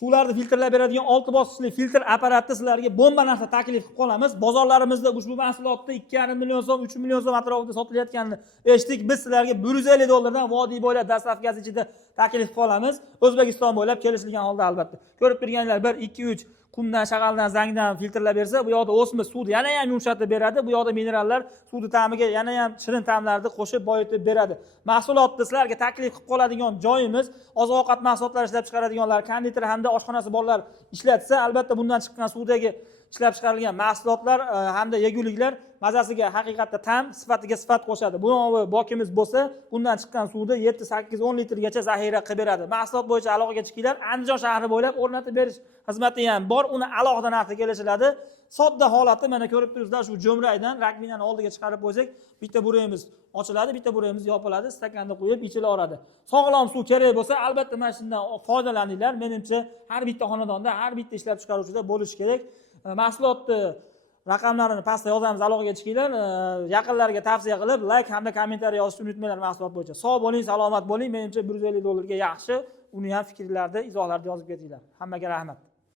suvlarni filtrlab beradigan 6 bosqichli filtr apparatni sizlarga bomba narsa taklif qilib qolamiz. Bozorlarimizda ushbu mahsulotni 2,5 million so'm, 3 million so'm atrofida sotilayotganini eshitdik. Biz sizlarga $150 dan vodiy bo'ylab dastavkasi ichida taklif qilib qolamiz. O'zbekiston bo'ylab kelishilgan holda albatta. Ko'rib turganlar 1, 2, 3 qumdan, shag'aldan, zangdan filtrlab bersa, bu yoqda o'sma suvni yana ham yumshatib beradi. Bu yoqda minerallar suvni ta'miga yana ham shirin ta'mlarni qo'shib boyitib beradi. Mahsulotni sizlarga taklif qilib qoladigan joyimiz oziq-ovqat mahsulotlari ishlab chiqaradiganlar, konditer hamda oshxonasi borlar ishlatsa, albatta bundan chiqqan suvdagi ishlab chiqarilgan mahsulotlar hamda yeguliklar mazasiga haqiqatda ta'm, sifatiga sifat qo'shadi. Bu bokimiz bo'lsa, bundan chiqqan suvni 7, 8, 10 litrgacha zaxira qilib beradi. Mahsulot bo'yicha aloqaga chiqinglar, Andijon shahri bo'ylab o'rnatib berish xizmati ham bor. Uni alohida narxda kelishiladi. Sodda holati mana ko'rib turibsizlar, shu jo'mraydan rakminani oldiga chiqarib qo'ysak, bitta burayimiz ochiladi, bitta burayimiz yopiladi, stakanda qo'yib ichilaveradi. Sog'lom suv kerak bo'lsa, albatta mana shundan foydalaninglar. Menimcha, har bitta xonadonda, har bitta ishlab chiqaruvchida bo'lishi kerak. Mahsulotni raqamlarini pastda yozamiz, aloqaga chiqinglar. Yaqinlarga tavsiya qilib, like hamda kommentariy yozishni unutmanglar mahsulot bo'yicha. Sog' bo'ling, salomat bo'ling. Menimcha $150 ga yaxshi. Uni ham fikrlarda, izohlarda yozib ketinglar. Hammaga rahmat.